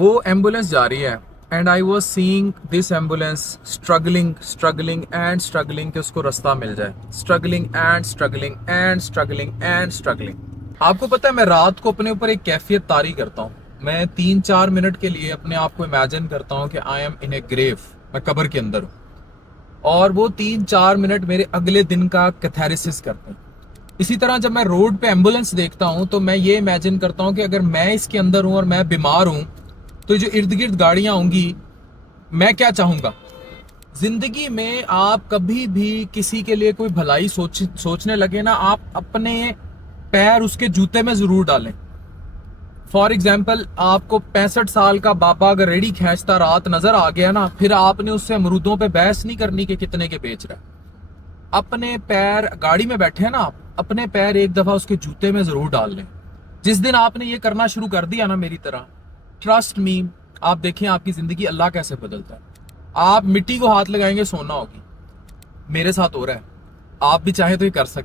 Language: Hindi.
वो एम्बुलेंस जा रही है and I was seeing this ambulance struggling struggling and struggling कि उसको रास्ता मिल जाए, struggling and struggling and struggling and struggling. आपको पता है मैं रात को अपने ऊपर एक कैफियत तारी करता हूँ। मैं 3-4 मिनट के लिए अपने आप को इमेजिन करता हूँ कि I am in A grave, मैं कब्र के अंदर हूँ। और वो 3-4 मिनट मेरे अगले दिन का कैथारिसिस करते हैं। इसी तरह जब मैं रोड पे एम्बुलेंस देखता हूँ तो मैं ये इमेजिन करता हूँ कि अगर मैं इसके अंदर हूँ और मैं बीमार हूँ तो जो इर्द गिर्द गाड़ियां होंगी, मैं क्या चाहूंगा। जिंदगी में आप कभी भी किसी के लिए कोई भलाई सोचने लगे ना, आप अपने पैर उसके जूते में जरूर डालें। फॉर एग्जाम्पल, आपको 65 साल का बाबा अगर रेडी खींचता रात नजर आ गया ना, फिर आपने उससे अमरूदों पे बहस नहीं करनी कि कितने के बेच रहा है। अपने पैर, गाड़ी में बैठे हैं ना आप, अपने पैर एक दफा उसके जूते में जरूर डाल लें। जिस दिन आपने ये करना शुरू कर दिया ना मेरी तरह, ट्रस्ट मी, आप देखें आपकी जिंदगी अल्लाह कैसे बदलता है। आप मिट्टी को हाथ लगाएंगे सोना होगी। मेरे साथ हो रहा है, आप भी चाहे तो ये कर सकते हैं।